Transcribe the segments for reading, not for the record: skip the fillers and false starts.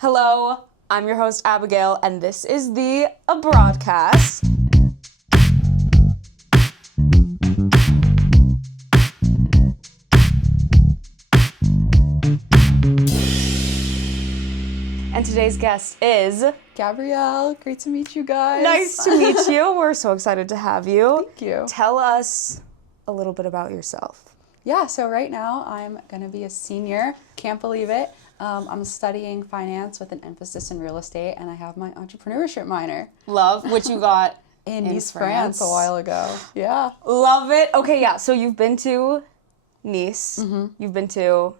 Hello, I'm your host Abigail, and this is the Abroadcast. And today's guest is Gabrielle. Great to meet you guys. Nice to meet you. We're so excited to have you. Thank you. Tell us a little bit about yourself. Yeah, so right now I'm going to be a senior. Can't believe it. I'm studying finance with an emphasis in real estate, and I have my entrepreneurship minor. Love, which you got in Nice, France a while ago. Yeah. Love it. Okay, yeah, so you've been to Nice, you've been to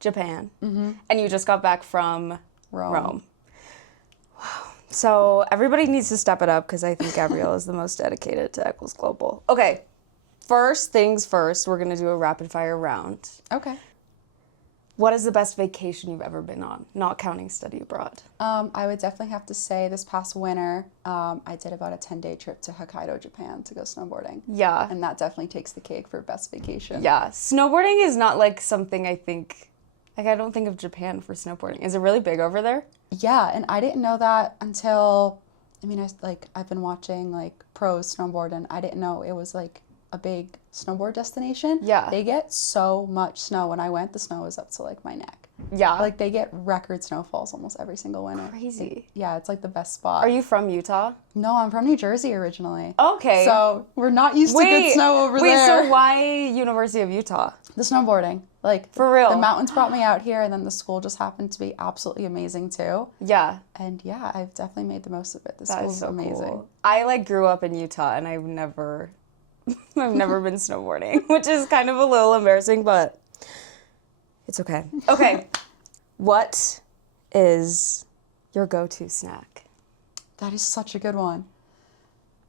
Japan, and you just got back from Rome. Wow. So everybody needs to step it up because I think Gabrielle is the most dedicated to Eccles Global. Okay, first things first, we're going to do a rapid fire round. Okay. What is the best vacation you've ever been on, not counting study abroad? I would definitely have to say this past winter, I did about a 10-day trip to Hokkaido, Japan to go snowboarding. Yeah. And that definitely takes the cake for best vacation. Yeah. Snowboarding is not like something I think, like I don't think of Japan for snowboarding. Is it really big over there? Yeah, and I didn't know that until, I've been watching like pros snowboard, and I didn't know it was like a big snowboard destination. Yeah. They get so much snow. When I went, the snow was up to like my neck. Yeah. Like they get record snowfalls almost every single winter. Crazy. It's like the best spot. Are you from Utah? No, I'm from New Jersey originally. Okay. So we're not used to good snow over there. Wait, so why University of Utah? The snowboarding. Like for real. The mountains brought me out here, and then the school just happened to be absolutely amazing too. Yeah. And yeah, I've definitely made the most of it. The That school's is so amazing. Cool. I like grew up in Utah, and I've never been snowboarding, which is kind of a little embarrassing, but it's okay. Okay. What is your go-to snack? That is such a good one.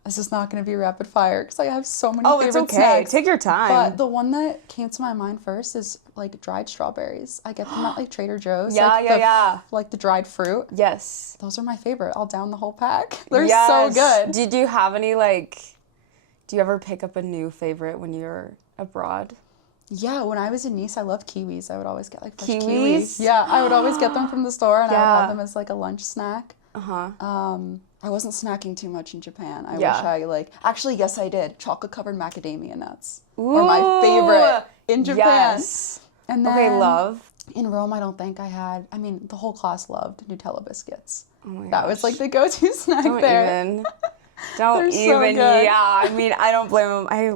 This is not going to be rapid fire because I have so many favorite it's okay. snacks. Take your time. But the one that came to my mind first is like dried strawberries. I get them at like Trader Joe's. Yeah. Like the dried fruit. Yes. Those are my favorite. I'll down the whole pack. They're so good. Did you have any do you ever pick up a new favorite when you're abroad? Yeah, when I was in Nice, I loved kiwis. I would always get like fresh kiwis. Yeah, I would always get them from the store, and I would have them as like a lunch snack. I wasn't snacking too much in Japan. I wish I actually, yes, I did. Chocolate covered macadamia nuts were my favorite in Japan. Yes. And then love. In Rome, I don't think I had. I mean, the whole class loved Nutella biscuits. Oh my gosh. That was like the go-to snack Don't there. even. Don't so even. good. Yeah. I mean, I don't blame them. I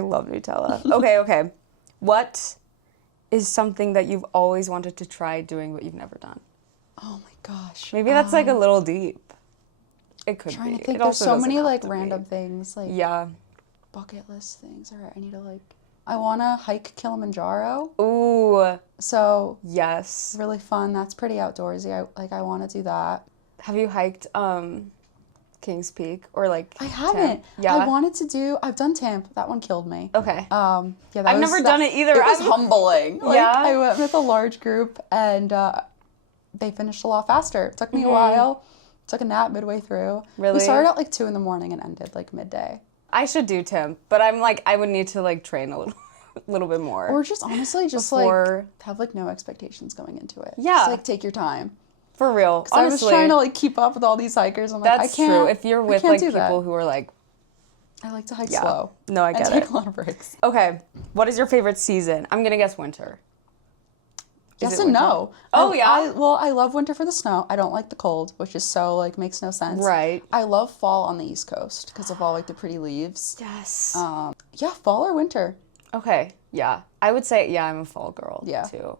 love Nutella. Okay. What is something that you've always wanted to try doing but you've never done? Oh my gosh. Maybe that's like a little deep. It could trying be. to think. It There's also so doesn't many have like to random be. things, like bucket list things. All right, I need to I want to hike Kilimanjaro. Ooh. So Yes. really fun. That's pretty outdoorsy. I want to do that. Have you hiked King's Peak or I haven't. Temp? Yeah. I wanted to do. I've done Temp. That one killed me. Okay. I've never done it either. It was humbling. I went with a large group, and they finished a lot faster. It took me a while. Took a nap midway through. Really? We started at 2 a.m. and ended midday. I should do Temp, but I'm I would need to train a little bit more. Or just honestly, before... have no expectations going into it. Yeah. Just take your time. For real. Honestly, I was trying to keep up with all these hikers. I'm like, that's I can't. true. If you're with people who are I like to hike slow. No, I get it. Take a lot of breaks. Okay. What is your favorite season? I'm gonna guess winter. Yes and no. Oh, yeah? I love winter for the snow. I don't like the cold, which is so, makes no sense. Right. I love fall on the East Coast because of all, the pretty leaves. Yes. Fall or winter. Okay. Yeah. I would say, I'm a fall girl, too.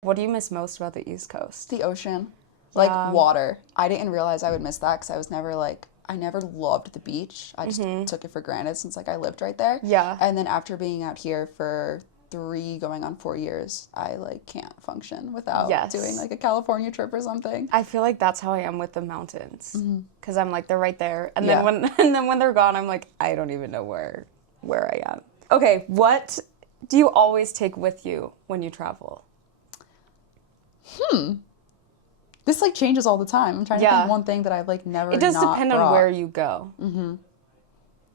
What do you miss most about the East Coast? The ocean. Water. I didn't realize I would miss that because I was never, I never loved the beach. I just took it for granted since, I lived right there. Yeah. And then after being out here for 3 going on 4 years, I can't function without doing a California trip or something. I feel like that's how I am with the mountains because I'm they're right there, and then when they're gone, I'm I don't even know where I am. Okay, what do you always take with you when you travel? This changes all the time. I'm trying to think one thing that I've never. It does not depend brought. on where you go.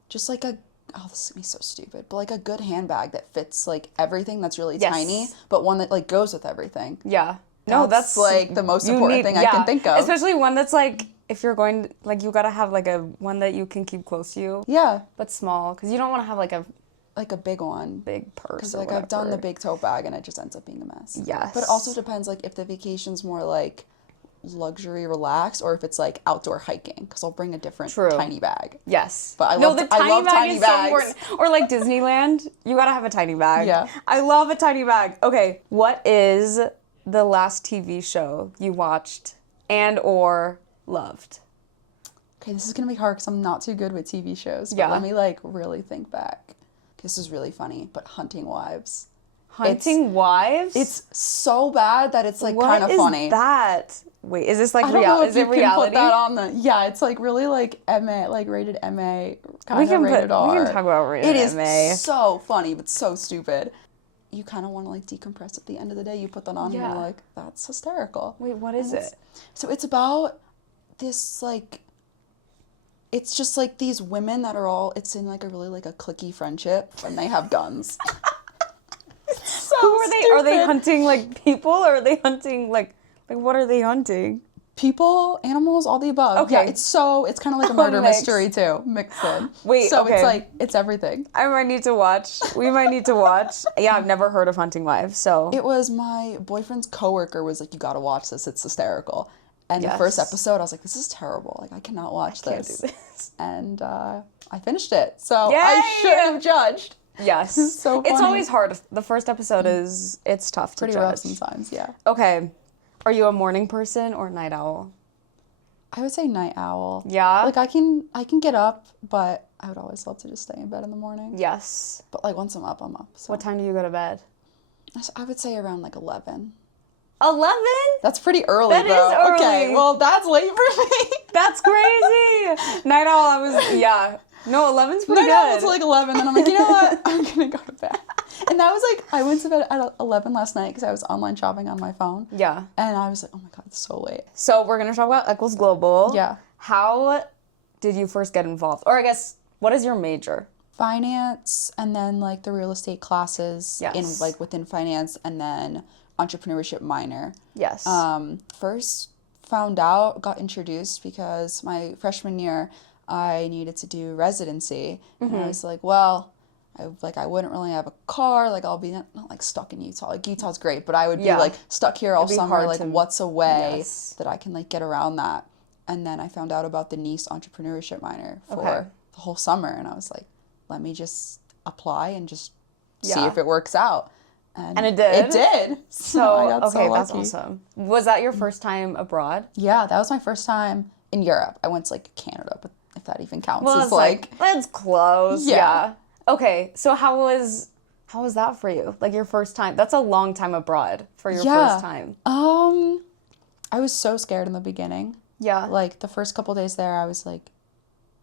Just this is gonna be so stupid, but a good handbag that fits everything that's really tiny, but one that goes with everything. Yeah. No, that's like the most important thing I can think of. Especially one that's like, if you're going, like, you gotta have like a one that you can keep close to you. Yeah. But small, because you don't want to have like a big one. big purse. Because like I've done the big tote bag and it just ends up being a mess. Yes. But it also depends like if the vacation's more like luxury relaxed or if it's like outdoor hiking, because I'll bring a different tiny bag. Yes. But I love tiny bags. So important. Or like Disneyland, you gotta have a tiny bag. Yeah. I love a tiny bag. Okay, what is the last TV show you watched and or loved? Okay, this is gonna be hard because I'm not too good with TV shows. But let me like really think back. This is really funny, but Hunting Wives. Wives? It's so bad that it's like kind of funny. What is that? Wait, is this like reality? Is it reality? Put that on the it's like really like MA, like rated MA, kind of rated R. We can talk about rated MA. It is so funny, but so stupid. You kind of want to like decompress at the end of the day. You put that on and you're like, that's hysterical. Wait, what is it? So it's about this like, it's just like these women that are all, it's in like a really like a cliquey friendship and they have guns. So who are they? Stupid. Are they hunting like people or are they hunting like what are they hunting? People, animals, all the above. Okay. Yeah, it's kind of like a murder mystery too, mixed in. Wait, so it's like, it's everything. I might need to watch. We might need to watch. Yeah, I've never heard of Hunting Wives, so. It was my boyfriend's coworker was like, you gotta watch this, it's hysterical. And the first episode, I was like, this is terrible. Like, I cannot watch this. Can't do this. And I finished it, so I should have judged. Yes. So funny. It's always hard. The first episode it's tough to judge. Pretty rough sometimes, yeah. Okay. Are you a morning person or night owl? I would say night owl. Yeah? Like, I can get up, but I would always love to just stay in bed in the morning. Yes. But, like, once I'm up, I'm up. So. What time do you go to bed? I would say around, like, 11. 11? That's pretty early, That though. Is early. Okay, well, that's late for me. That's crazy. Night owl, No, 11's pretty good. Night owl to, like, 11, then I'm like, you know what? I'm going to go to bed. And that was like, I went to bed at 11 last night because I was online shopping on my phone. Yeah. And I was like, oh my God, it's so late. So we're going to talk about Eccles Global. Yeah. How did you first get involved? Or I guess, what is your major? Finance, and then like the real estate classes in like within finance, and then entrepreneurship minor. Yes. First got introduced because my freshman year, I needed to do residency. And I was like, well, I wouldn't really have a car. Like, I'll be not like stuck in Utah. Like, Utah's great, but I would be like stuck here all summer. Like, what's a way that I can like get around that? And then I found out about the Nice entrepreneurship minor for the whole summer, and I was like, let me just apply and just see if it works out. And it did. It did. So I got so lucky. That's awesome. Was that your first time abroad? Yeah, that was my first time in Europe. I went to like Canada, but if that even counts, well, it's like that's close. Yeah. Okay, so how was that for you? Like your first time? That's a long time abroad for your first time. I was so scared in the beginning. Yeah. Like the first couple days there, I was like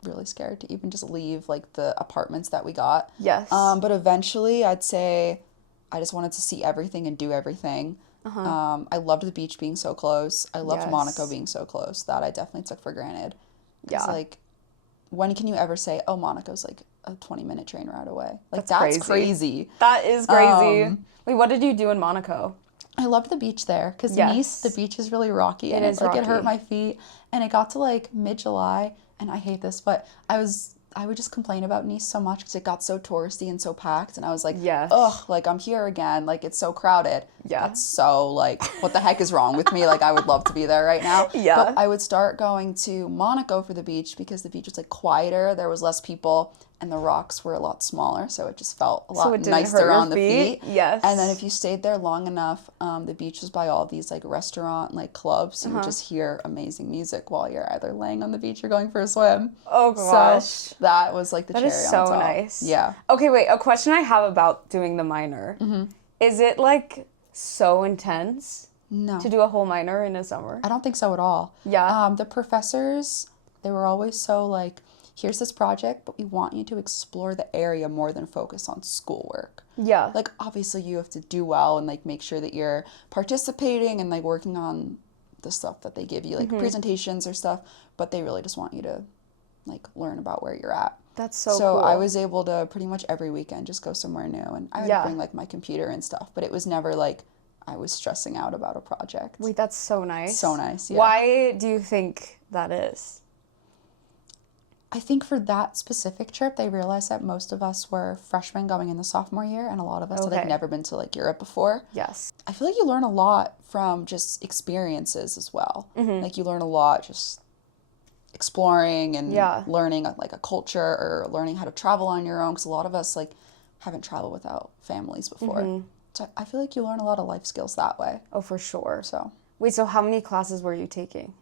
really scared to even just leave like the apartments that we got. Yes. But eventually, I'd say I just wanted to see everything and do everything. I loved the beach being so close. I loved Monaco being so close. That I definitely took for granted. Because like, when can you ever say, oh, Monaco's like a 20-minute train ride away? Like, that's crazy. That is crazy. Wait, what did you do in Monaco? I loved the beach there because Nice, the beach is really rocky. And it's like, it hurt my feet. And it got to like mid-July, and I hate this, but I would just complain about Nice so much because it got so touristy and so packed. And I was like, ugh, like I'm here again. Like, it's so crowded. Yeah. It's so like, what the heck is wrong with me? Like, I would love to be there right now. Yeah. But I would start going to Monaco for the beach because the beach was like quieter. There was less people. And the rocks were a lot smaller, so it just felt a lot nicer on the feet. Yes. And then if you stayed there long enough, the beach was by all these like restaurant like clubs, so you would just hear amazing music while you're either laying on the beach or going for a swim. Oh gosh. So that was like the cherry on top. That is so nice. Yeah. Okay, wait. A question I have about doing the minor. Is it like so intense? No. To do a whole minor in a summer? I don't think so at all. Yeah. The professors, they were always so like, here's this project, but we want you to explore the area more than focus on schoolwork. Yeah. Like, obviously, you have to do well and, like, make sure that you're participating and, like, working on the stuff that they give you, like, presentations or stuff, but they really just want you to, like, learn about where you're at. That's so cool. So I was able to pretty much every weekend just go somewhere new, and I would bring, like, my computer and stuff, but it was never, like, I was stressing out about a project. Wait, that's so nice. So nice, yeah. Why do you think that is? I think for that specific trip, they realized that most of us were freshmen going into sophomore year, and a lot of us had like never been to like Europe before. Yes. I feel like you learn a lot from just experiences as well. Like you learn a lot just exploring and learning like a culture or learning how to travel on your own, because a lot of us like haven't traveled without families before. So I feel like you learn a lot of life skills that way. Oh, for sure. So wait, so how many classes were you taking?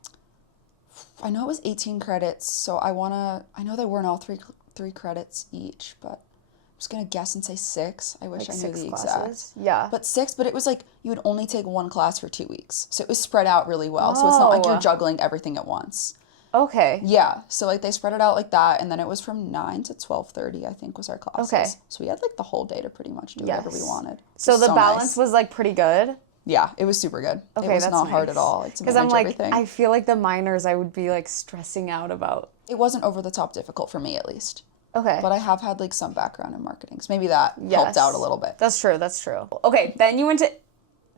I know it was 18 credits, so I know they weren't all three credits each, but I'm just gonna guess and say 6. I wish Like I knew 6 the classes? exact. Yeah. But 6, but it was like you would only take one class for 2 weeks. So it was spread out really well. So it's not like you're juggling everything at once. Okay. Yeah. So like they spread it out like that, and then it was from 9 to 12:30, I think, was our classes. Okay. So we had like the whole day to pretty much do whatever we wanted. So the balance nice. Was like pretty good? Yeah, it was super good. Okay, it was that's not hard nice. at all. Like, to because manage I'm like, everything. I feel like the minors I would be like stressing out about. It wasn't over the top difficult for me, at least. Okay. But I have had like some background in marketing, so maybe that helped out a little bit. That's true. That's true. Okay, then you went to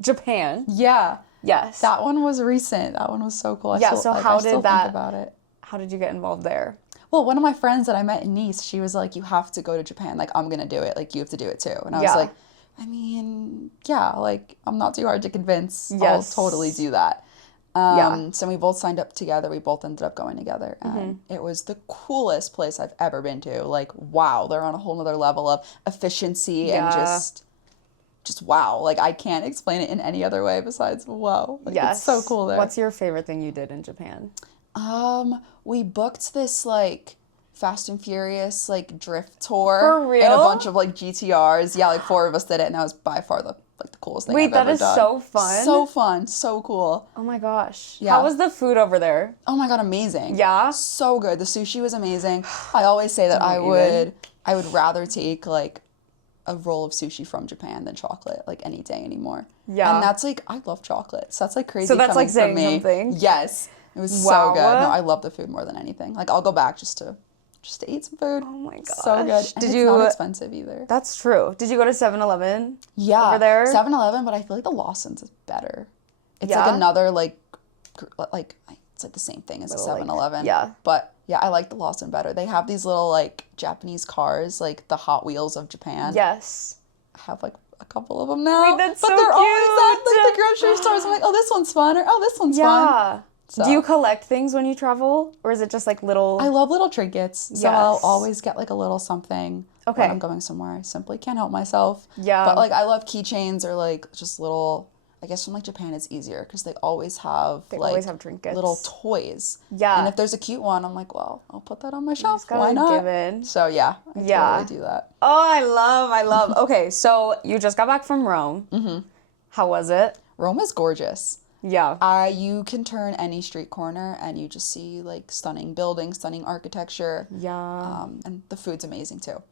Japan. Yeah. Yes. That one was recent. That one was so cool. So how did that? Think about it. How did you get involved there? Well, one of my friends that I met in Nice, she was like, "You have to go to Japan. Like, I'm gonna do it. Like, you have to do it too." And I was like, I mean, yeah, like, I'm not too hard to convince. I'll totally do that. So we both signed up together. We both ended up going together. And it was the coolest place I've ever been to. Like, wow, they're on a whole nother level of efficiency and just wow. Like, I can't explain it in any other way besides wow. Like, it's so cool there. What's your favorite thing you did in Japan? We booked this, like, Fast and Furious, like, drift tour. For real? And a bunch of, like, GTRs. Yeah, like, 4 of us did it, and that was by far the coolest thing I've ever done. Wait, that is so fun. So fun. So cool. Oh my gosh. Yeah. How was the food over there? Oh my god, amazing. Yeah? So good. The sushi was amazing. I always say that I would rather take, like, a roll of sushi from Japan than chocolate, like, any day anymore. Yeah. And that's, like, I love chocolate. So that's, like, crazy. So that's, coming like, saying from me. something. Yes. It was so good. No, I love the food more than anything. Like, I'll go back just to eat some food. Oh my gosh. So good. And it's not expensive either. That's true. Did you go to 7-Eleven? Yeah. Over there? 7-Eleven, but I feel like the Lawson's is better. It's like another, like, it's like the same thing as a 7-Eleven. Yeah. But yeah, I like the Lawson better. They have these little, like, Japanese cars, like the Hot Wheels of Japan. Yes. I have, like, a couple of them now. Wait, that's but so they're cute. always at, like, the grocery stores. I'm like, oh, this one's fun, or oh, this one's fun. Yeah. So. Do you collect things when you travel, or is it just like little? I love little trinkets, so I'll always get like a little something when I'm going somewhere. I simply can't help myself. Yeah. But like I love keychains or like just little. I guess from like Japan it's easier because they always have trinkets, little toys. Yeah. And if there's a cute one, I'm like, well, I'll put that on my shelf. Why not? Give in. So yeah, I totally do that. Oh, I love. Okay, so you just got back from Rome. Mm-hmm. How was it? Rome is gorgeous. Yeah. You can turn any street corner and you just see like stunning buildings, stunning architecture. Yeah. And the food's amazing too.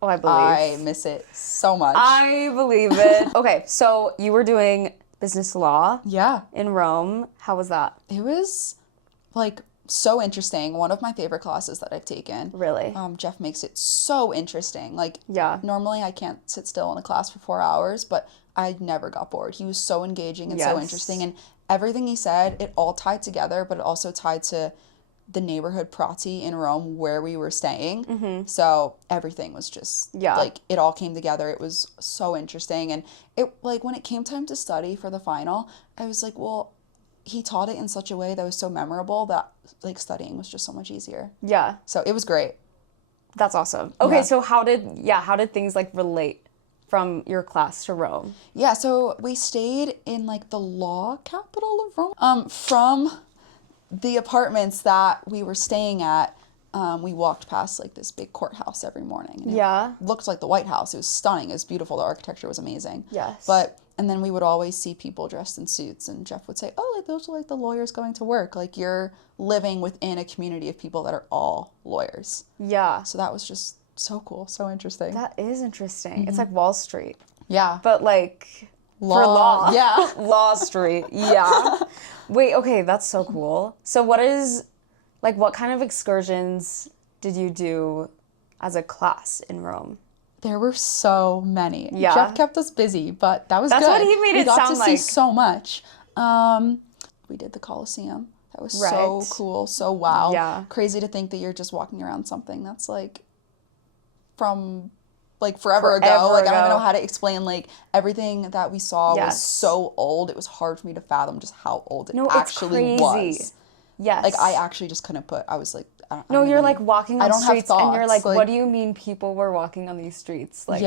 Oh, I believe. I miss it so much. I believe it. Okay, so you were doing business law. Yeah. In Rome. How was that? It was like so interesting. One of my favorite classes that I've taken. Really? Jeff makes it so interesting. Like, normally I can't sit still in a class for 4 hours, but I never got bored. He was so engaging and so interesting. And everything he said, it all tied together, but it also tied to the neighborhood Prati in Rome where we were staying. Mm-hmm. So everything was just, like, it all came together. It was so interesting. And it, like, when it came time to study for the final, I was like, well, he taught it in such a way that was so memorable that, like, studying was just so much easier. Yeah. So it was great. That's awesome. Okay, so how did things, like, relate from your class to Rome? Yeah, so we stayed in, like, the law capital of Rome. From the apartments that we were staying at, we walked past, like, this big courthouse every morning. And it looked like the White House. It was stunning. It was beautiful. The architecture was amazing. Yes. And then we would always see people dressed in suits, and Jeff would say, oh, like, those are, like, the lawyers going to work. Like, you're living within a community of people that are all lawyers. Yeah. So that was just so cool, so interesting. That is interesting. Mm-hmm. It's like Wall Street. Yeah. But, like, for law. Yeah. Law Street. Yeah. Wait, okay, that's so cool. So what kind of excursions did you do as a class in Rome? There were so many. Yeah. Jeff kept us busy, but that was good. That's what he made it sound like. We got to see so much. We did the Coliseum. That was so cool. So wow. Yeah. Crazy to think that you're just walking around something that's like from like forever ago. Like I don't even know how to explain, like everything that we saw was so old. It was hard for me to fathom just how old it actually was. Yes. Like I actually just couldn't put, I was like, no, you're like walking on streets and you're like, what do you mean people were walking on these streets? Like,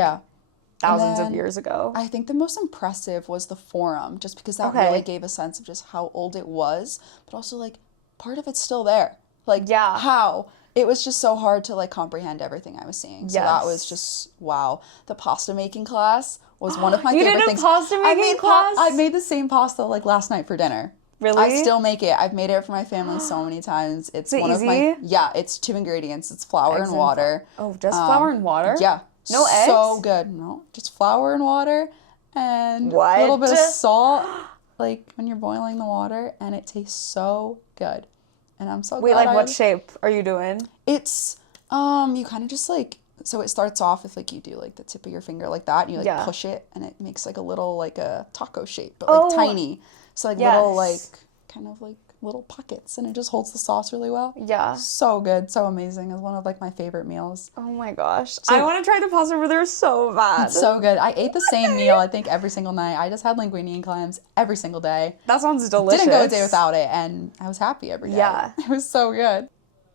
thousands of years ago. I think the most impressive was the Forum, just because that really gave a sense of just how old it was, but also like part of it's still there. Like, how? It was just so hard to like comprehend everything I was seeing. So that was just, wow. The pasta making class was one of my favorite things. You did a pasta making class? I made the same pasta like last night for dinner. Really? I still make it. I've made it for my family so many times. It's one of my it's 2 ingredients. It's flour and water. Oh, just flour and water? Yeah. No eggs? So good. No, just flour and water and a little bit of salt, like when you're boiling the water, and it tastes so good. And I'm so glad. Wait, like what shape are you doing? It's you kind of just like, so it starts off with like you do like the tip of your finger like that, and you like push it, and it makes like a little like a taco shape, but like tiny. So like little like kind of like little pockets, and it just holds the sauce really well. Yeah. So good, so amazing. It's one of like my favorite meals. Oh my gosh. So, I want to try the pasta over there so bad. It's so good. I ate the same meal, I think, every single night. I just had linguine and clams every single day. That sounds delicious. Didn't go a day without it, and I was happy every day. Yeah. It was so good.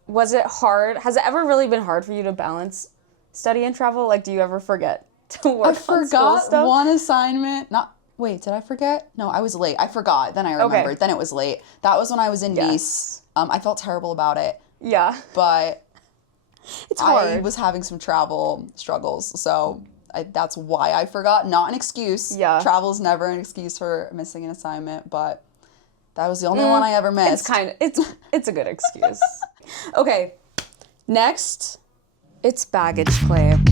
Was it hard? Has it ever really been hard for you to balance study and travel? Like, do you ever forget to work on school stuff? I forgot one assignment. Wait, did I forget? No, I was late. I forgot. Then I remembered. Okay. Then it was late. That was when I was in Nice. I felt terrible about it. Yeah. But it's hard. I was having some travel struggles, so that's why I forgot. Not an excuse. Yeah. Travel is never an excuse for missing an assignment, but that was the only one I ever missed. It's a good excuse. Okay. Next, it's baggage claim.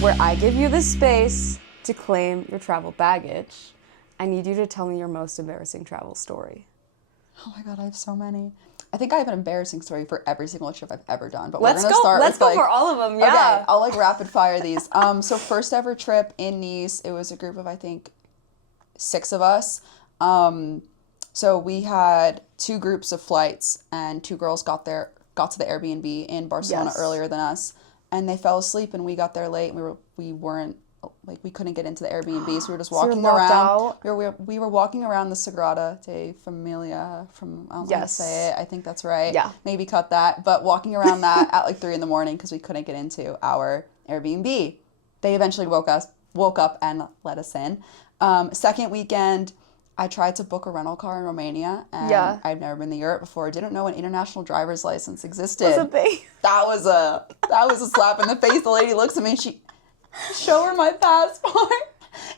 Where I give you the space to claim your travel baggage. I need you to tell me your most embarrassing travel story. Oh my God, I have so many. I think I have an embarrassing story for every single trip I've ever done. But let's go for all of them, yeah. Okay, I'll like rapid fire these. So first ever trip in Nice, it was a group of, I think, 6 of us. So we had 2 groups of flights, and 2 girls got to the Airbnb in Barcelona earlier than us. And they fell asleep, and we got there late. We weren't like, we couldn't get into the Airbnb, so we were just walking around. We were walking around the Sagrada de Familia from, I don't know how to say it. I think that's right. Yeah. Maybe cut that. But walking around that at like 3 a.m. because we couldn't get into our Airbnb. They eventually woke up and let us in. Second weekend, I tried to book a rental car in Romania, and I'd never been to Europe before. Didn't know an international driver's license existed. What's a thing? That was a slap in the face. The lady looks at me and she show her my passport,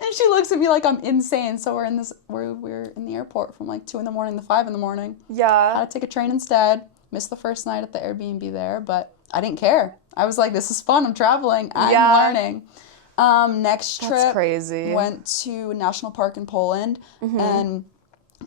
and she looks at me like I'm insane. So we're in the airport from like 2 a.m. to 5 a.m. Yeah. Had to take a train instead. Missed the first night at the Airbnb there, but I didn't care. I was like, this is fun. I'm traveling. I'm learning. Next trip, that's crazy. Went to National Park in Poland, and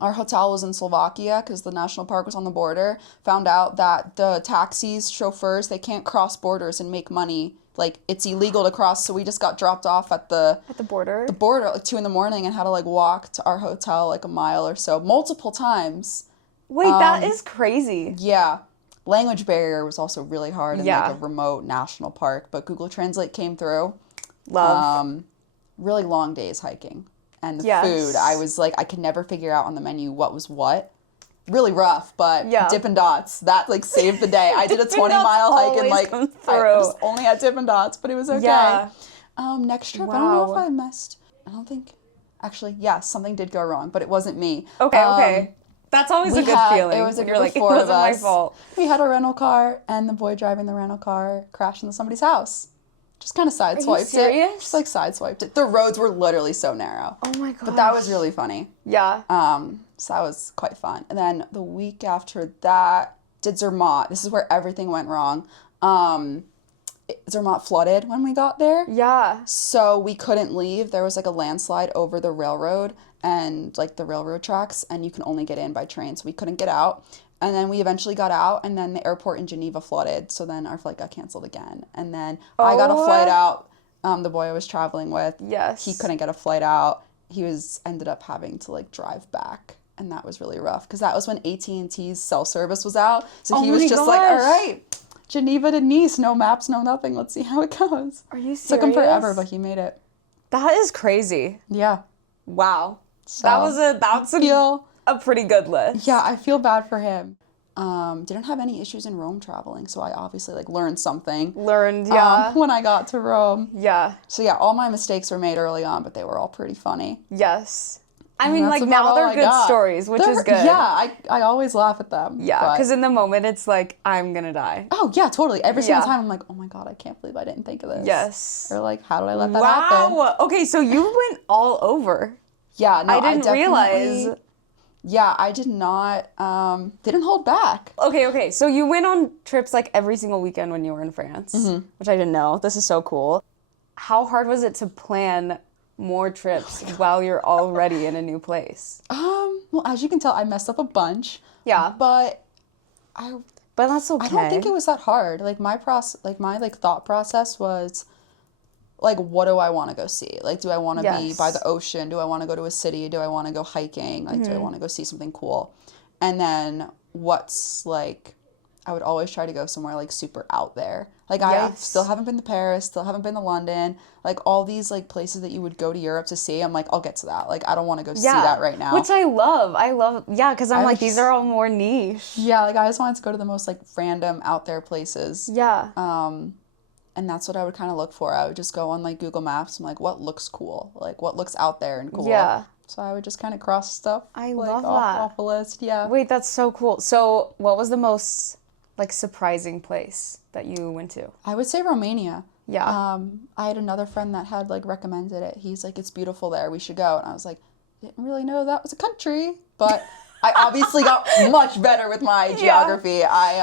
our hotel was in Slovakia because the national park was on the border. Found out that the taxis, chauffeurs, they can't cross borders and make money. Like, it's illegal to cross, so we just got dropped off at the border? The border at like 2 a.m. and had to like walk to our hotel like a mile or so, multiple times. Wait, that is crazy. Yeah. Language barrier was also really hard in like a remote national park, but Google Translate came through. Love. Really long days hiking. And the food, I was like, I could never figure out on the menu what was what. Really rough, but Dippin' Dots, that like saved the day. I did a 20-mile hike and like I just only had Dippin' Dots, but it was okay. Yeah. Next trip, I don't know if I missed. I don't think, actually, something did go wrong, but it wasn't me. Okay. That's always a good feeling. It was a group like, of 4 of us. It wasn't my fault. We had a rental car, and the boy driving the rental car crashed into somebody's house. Just kind of sideswiped it. Are you serious? Just like sideswiped it. The roads were literally so narrow. Oh my god. But that was really funny. Yeah. So that was quite fun. And then the week after that, did Zermatt. This is where everything went wrong. Zermatt flooded when we got there. Yeah. So we couldn't leave. There was like a landslide over the railroad and like the railroad tracks, and you can only get in by train, so we couldn't get out. And then we eventually got out, and then the airport in Geneva flooded, so then our flight got canceled again. And then I got a flight out. The boy I was traveling with, he couldn't get a flight out. He ended up having to like drive back, and that was really rough because that was when AT&T's cell service was out. So he was just like, all right, Geneva to Nice, no maps, no nothing. Let's see how it goes. Are you serious? Took him forever, but he made it. That is crazy. Yeah. Wow. So that's a pretty good list. Yeah, I feel bad for him. Didn't have any issues in Rome traveling, so I obviously like learned something. When I got to Rome. Yeah. So yeah, all my mistakes were made early on, but they were all pretty funny. Yes. I mean, like, now they're good stories, which is good. Yeah, I always laugh at them. Yeah, because in the moment, it's like, I'm gonna die. Oh, yeah, totally. Every single time, I'm like, oh my God, I can't believe I didn't think of this. Yes. Or like, how did I let that happen? Wow. Okay, so you went all over. Yeah, no, I didn't realize. Yeah, I did not, didn't hold back. Okay, so you went on trips like every single weekend when you were in France, which I didn't know. This is so cool. How hard was it to plan more trips while you're already in a new place? Well, as you can tell, I messed up a bunch. Yeah. But that's okay. I don't think it was that hard. Like my thought process was like, what do I want to go see? Like, do I want to be by the ocean? Do I want to go to a city? Do I want to go hiking? Like, do I want to go see something cool? And then I would always try to go somewhere like super out there. Like I still haven't been to Paris, still haven't been to London. Like all these like places that you would go to Europe to see. I'm like, I'll get to that. Like I don't want to go see that right now. Which I love. Yeah, because I'm like, these are all more niche. Yeah, like I just wanted to go to the most like random out there places. Yeah. And that's what I would kind of look for. I would just go on like Google Maps. I'm like, what looks cool? Like what looks out there and cool? Yeah. So I would just kind of cross stuff. I like, love that. Off a list. Yeah. Wait, that's so cool. So what was the most like surprising place that you went to? I would say Romania. Yeah. I had another friend that had like recommended it. He's like, it's beautiful there. We should go. And I was like, didn't really know that was a country, but I obviously got much better with my geography. I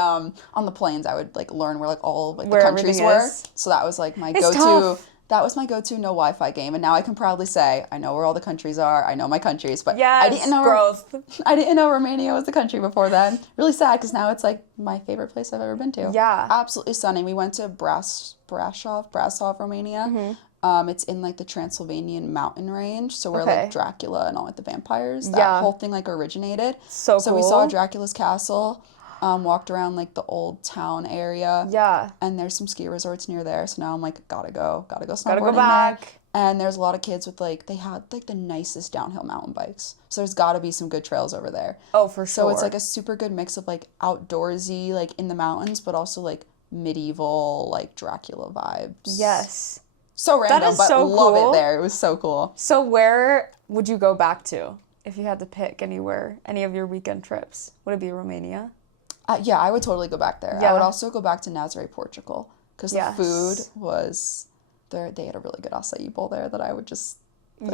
on the planes I would like learn where like all like the countries were. So that was like my go-to. Tough. That was my go-to no Wi-Fi game, and now I can proudly say I know where all the countries are. I know my countries, but I didn't know growth. I didn't know Romania was the country before then. Really sad because now it's like my favorite place I've ever been to. Yeah, absolutely stunning. We went to Brasov, Romania. It's in like the Transylvanian mountain range, so where like Dracula and all like the vampires, that whole thing like originated. So cool. We saw Dracula's castle, walked around like the old town area. Yeah. And there's some ski resorts near there, so now I'm like, gotta go snowboarding. Gotta go back. There. And there's a lot of kids with like, they had like the nicest downhill mountain bikes. So there's gotta be some good trails over there. Oh, for sure. So it's like a super good mix of like outdoorsy, like in the mountains, but also like medieval, like Dracula vibes. Yes. So random, that is but so love cool. it there. It was so cool. So where would you go back to if you had to pick anywhere, any of your weekend trips? Would it be Romania? Yeah, I would totally go back there. Yeah. I would also go back to Nazaré, Portugal, because the food was there. They had a really good acai bowl there that I would just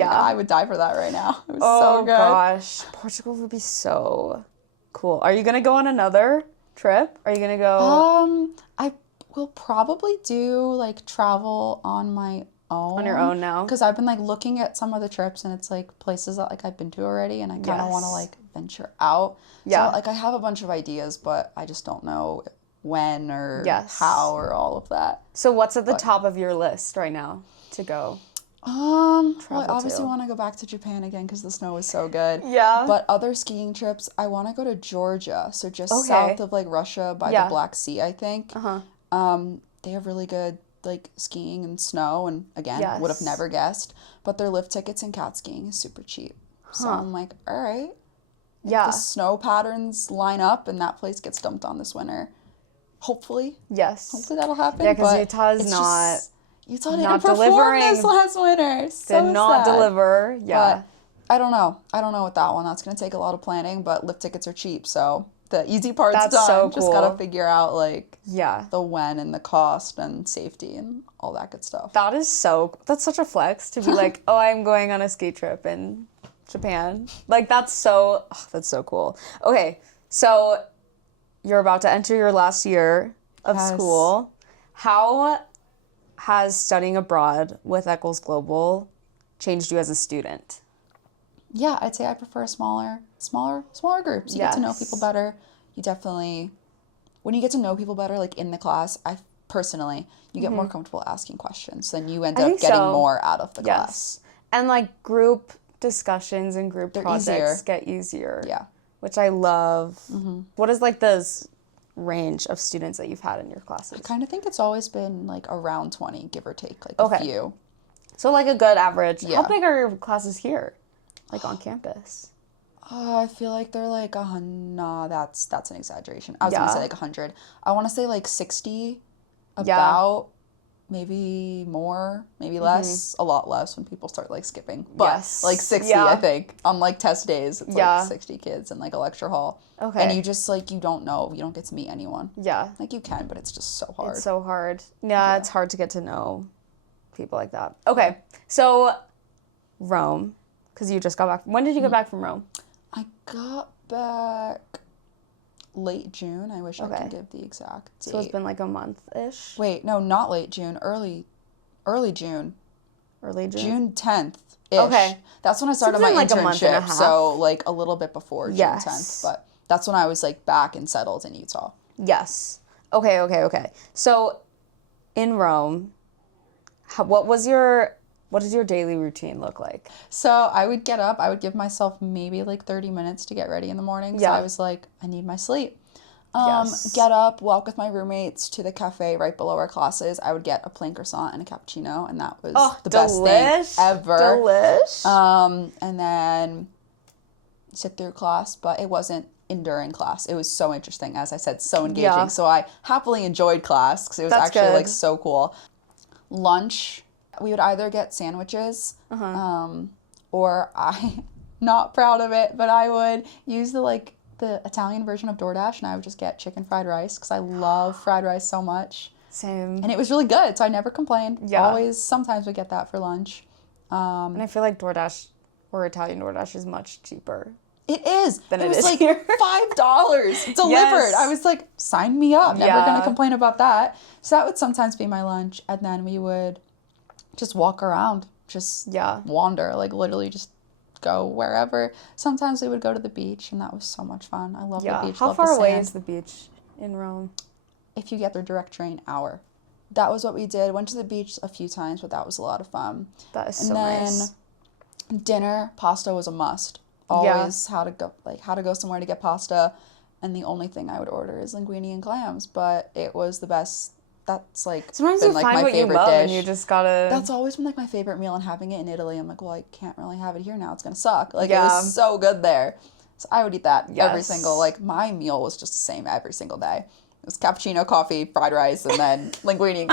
I would die for that right now. It was so good. Oh gosh, Portugal would be so cool. Are you gonna go on another trip? Are you gonna go? I will probably do like travel on my own. On your own now? Because I've been like looking at some of the trips and it's like places that like I've been to already and I kind of want to like venture out. Yeah. So like I have a bunch of ideas, but I just don't know when or how or all of that. So what's at the top of your list right now to go? Well, I obviously want to go back to Japan again because the snow is so good. Yeah. But other skiing trips, I want to go to Georgia. So just south of like Russia by the Black Sea, I think. They have really good like skiing and snow, and again, would have never guessed. But their lift tickets and cat skiing is super cheap. So I'm like, all right. If the snow patterns line up and that place gets dumped on this winter, hopefully. Yes. Hopefully that'll happen. Yeah, because Utah's not... Utah didn't perform this last winter. So did not deliver. Yeah. But I don't know. I don't know with that one. That's going to take a lot of planning, but lift tickets are cheap. So the easy part's done. So cool. Just got to figure out like the when and the cost and safety and all that good stuff. That's such a flex to be like, oh, I'm going on a ski trip in Japan. Like that's so cool. Okay. So you're about to enter your last year of school. How has studying abroad with Eccles Global changed you as a student? Yeah, I'd say I prefer smaller groups. You get to know people better. you definitely, when you get to know people better, like in the class, personally, you get more comfortable asking questions. Then you end up getting more out of the class. And like group discussions and group projects get easier. Yeah. Which I love. What is like the range of students that you've had in your classes? I kind of think it's always been like around 20, give or take, like a few. So like a good average. Yeah. How big are your classes here? Like on campus? I feel like they're like that's an exaggeration. I was gonna say like 100. I want to say like 60. About maybe more, maybe less, a lot less when people start like skipping. But like 60, I think. On like test days, it's like 60 kids in like a lecture hall. Okay. And you just like, you don't know, you don't get to meet anyone. Yeah. Like you can, but it's just so hard. It's so hard. Yeah, it's hard to get to know people like that. Okay, so Rome, because you just got back. When did you get back from Rome? I got back late June. I wish I could give the exact date. So it's been like a month-ish? Wait, no, not late June. Early June. Early June? June 10th-ish. Okay. That's when I started my internship. Like a month and a half. So like a little bit before June 10th. But that's when I was like back and settled in Utah. Yes. Okay. So in Rome, what did your daily routine look like? So I would get up. I would give myself maybe like 30 minutes to get ready in the morning. So I was like, I need my sleep. Get up, walk with my roommates to the cafe right below our classes. I would get a plain croissant and a cappuccino, and that was the best thing ever. Delish. And then sit through class, but it wasn't enduring class. It was so interesting, as I said, so engaging. Yeah. So I happily enjoyed class because it was actually like so cool. Lunch. We would either get sandwiches, or not proud of it, but I would use the Italian version of DoorDash, and I would just get chicken fried rice because I love fried rice so much. Same. And it was really good, so I never complained. Yeah. Sometimes we get that for lunch. And I feel like DoorDash or Italian DoorDash is much cheaper. It is. Than it was like here. $5 delivered. Yes. I was like, sign me up. Never gonna complain about that. So that would sometimes be my lunch, and then we would just walk around, just wander, like literally just go wherever. Sometimes we would go to the beach, and that was so much fun. I love the beach. How far away is the beach in Rome? If you get the direct train, hour. That was what we did. Went to the beach a few times, but that was a lot of fun. That is so nice. And then dinner, pasta was a must. Always how to go somewhere to get pasta, and the only thing I would order is linguine and clams, but it was the best. That's like sometimes been you like find my what favorite you love dish. And you just gotta. That's always been like my favorite meal, and having it in Italy, I'm like, well, I can't really have it here now. It's gonna suck. Like it was so good there, so I would eat that every single. Like my meal was just the same every single day. It was cappuccino, coffee, fried rice, and then linguine.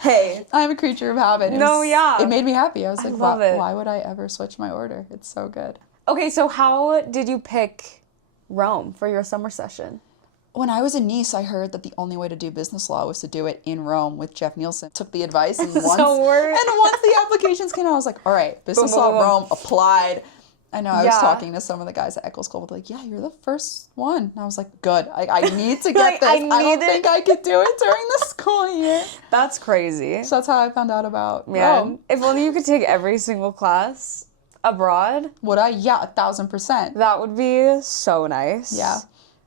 Hey, I'm a creature of habit. It made me happy. I was like, why would I ever switch my order? It's so good. Okay, so how did you pick Rome for your summer session? When I was in Nice, I heard that the only way to do business law was to do it in Rome with Jeff Nielsen. Took the advice, and once the applications came out, I was like, all right, business law Rome, applied. I know, I was talking to some of the guys at Eccles Global, like, yeah, you're the first one. And I was like, good, I need to get this. I don't think I could do it during the school year. That's crazy. So that's how I found out about Rome. If only you could take every single class abroad. Would I? Yeah, 1,000%. That would be so nice. Yeah.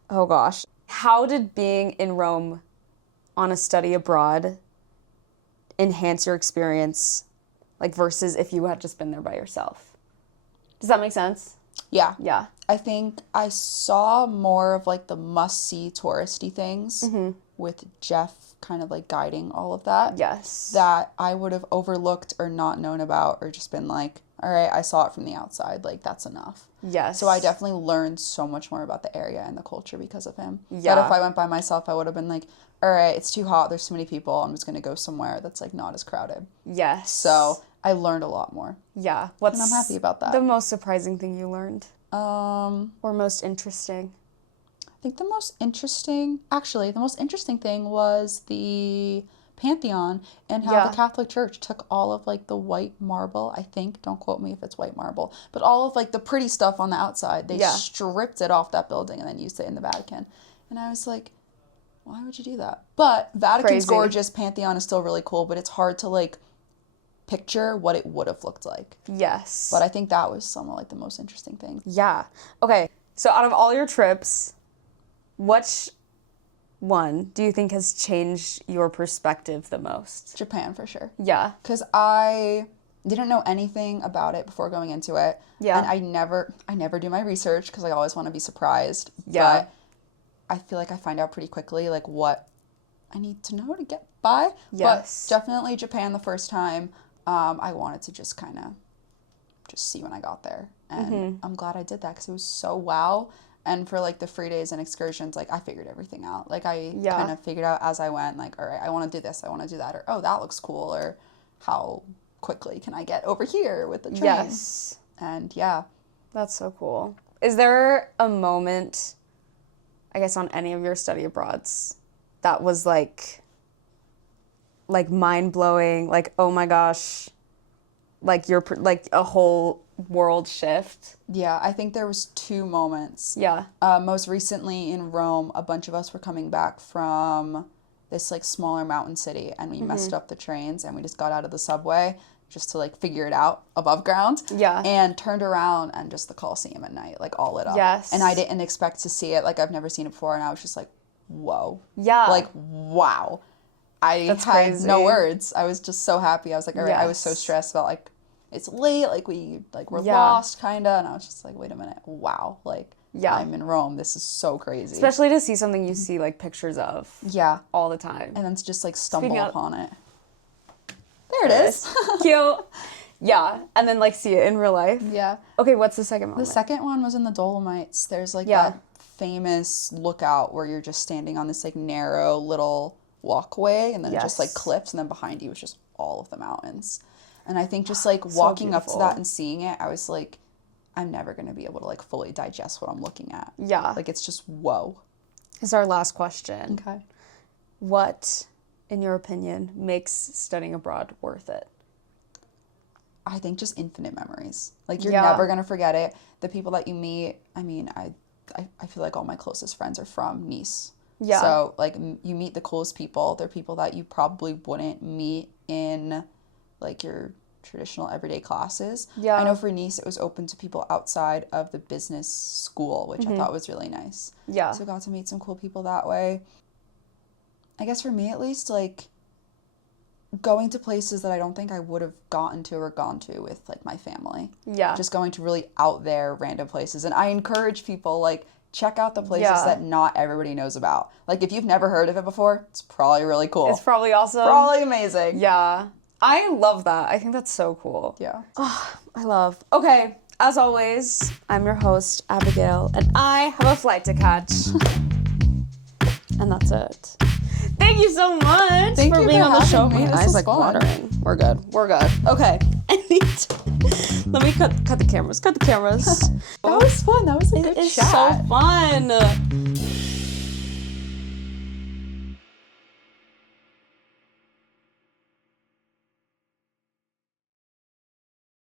Oh gosh. How did being in Rome on a study abroad enhance your experience, like versus if you had just been there by yourself? Does that make sense? Yeah. Yeah. I think I saw more of like the must-see touristy things with Jeff kind of like guiding all of that. Yes. That I would have overlooked or not known about, or just been like, all right, I saw it from the outside. Like, that's enough. Yes. So I definitely learned so much more about the area and the culture because of him. Yeah. But if I went by myself, I would have been like, all right, it's too hot. There's too many people. I'm just going to go somewhere that's like not as crowded. Yes. So I learned a lot more. Yeah. And I'm happy about that. The most surprising thing you learned? Or most interesting? I think the most interesting thing was the Pantheon and how the Catholic Church took all of like the white marble, I think, don't quote me if it's white marble, but all of like the pretty stuff on the outside, they stripped it off that building and then used it in the Vatican. And I was like, why would you do that? But Vatican's gorgeous, Pantheon is still really cool, but it's hard to like picture what it would have looked like. Yes. But I think that was some of like the most interesting things. Yeah. Okay. So out of all your trips, which one do you think has changed your perspective the most? Japan, for sure. Yeah. Because I didn't know anything about it before going into it. Yeah. And I never do my research because I always want to be surprised. Yeah. But I feel like I find out pretty quickly, like, what I need to know to get by. Yes. But definitely Japan the first time, I wanted to just kind of just see when I got there. And I'm glad I did that because it was so wow. And for, like, the free days and excursions, like, I figured everything out. Like, I kind of figured out as I went, like, all right, I want to do this, I want to do that, or, oh, that looks cool, or how quickly can I get over here with the train? Yes. And, yeah. That's so cool. Is there a moment, I guess, on any of your study abroads that was, like mind-blowing, like, oh my gosh, like, you're, like, a whole world shift? Yeah, I think there was 2 moments. Yeah. Most recently in Rome, a bunch of us were coming back from this, like, smaller mountain city, and we messed up the trains, and we just got out of the subway just to, like, figure it out above ground. Yeah. And turned around, and just the Colosseum at night, like, all lit up. Yes. And I didn't expect to see it. Like, I've never seen it before, and I was just like, whoa. Yeah. Like, wow. That's had crazy. no words. I was just so happy. I was like, all right, I was so Yes. stressed about, like, it's late, like, we're Yeah. lost, kind of, and I was just like, wait a minute, wow, like, Yeah. I'm in Rome, this is so crazy. Especially to see something you see, like, pictures of Yeah. all the time. And then to just, like, stumble Speaking of- upon it. There it is. Cute. Yeah. And then, like, see it in real life. Yeah. Okay, what's the second moment? The second one was in the Dolomites. There's, like, Yeah. that famous lookout where you're just standing on this, like, narrow little walkway, and then it just, like, Yes. cliffs, and then behind you is just all of the mountains. And I think just, like, walking up to beautiful. that and seeing it, I was like, I'm never going to be able to, like, fully digest what I'm looking at. Yeah. Like, it's just, whoa. It's our last question. Okay. What, in your opinion, makes studying abroad worth it? I think just infinite memories. Like, you're Yeah. never going to forget it. The people that you meet, I mean, I feel like all my closest friends are from Nice. Yeah. So, like, you meet the coolest people. They're people that you probably wouldn't meet in, like, your traditional everyday classes. Yeah. I know for Nice, it was open to people outside of the business school, which I thought was really nice. Yeah. So I got to meet some cool people that way. I guess for me, at least, like, going to places that I don't think I would have gotten to or gone to with, like, my family. Yeah. Just going to really out there random places. And I encourage people, like, check out the places Yeah. that not everybody knows about. Like, if you've never heard of it before, it's probably really cool. It's probably awesome. Probably amazing. Yeah. I love that. I think that's so cool. Yeah. I love. Okay, as always, I'm your host, Abigail, and I have a flight to catch. And that's it. Thank you so much Thank for you being for on the show. having me. My This eyes was like fun. watering. We're good. Okay. Let me cut the cameras. Cut the cameras. That was fun. That was a It good is chat. so fun.